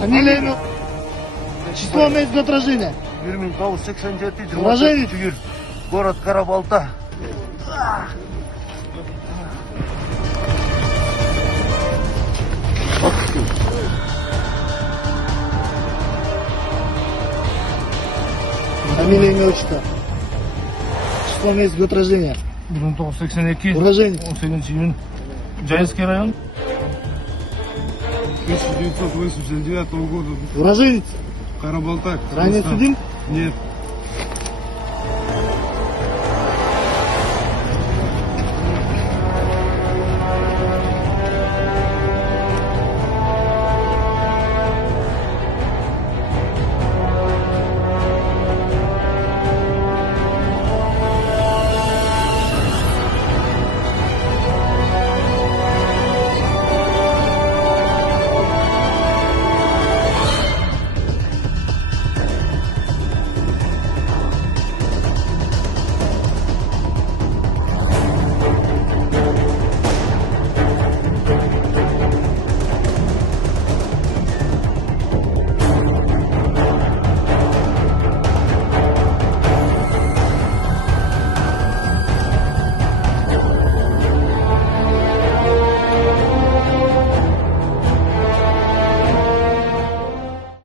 Фамилия, имя, число, месяц год рождения. 1987, Уроженец? город Карабалта. Фамилия, имя, отчество. Число, месяц год рождения. 1982, Уроженец. 18 июнь, Джайский район. 1989 года. Уроженец. Карабалта. Ранее судим? Нет.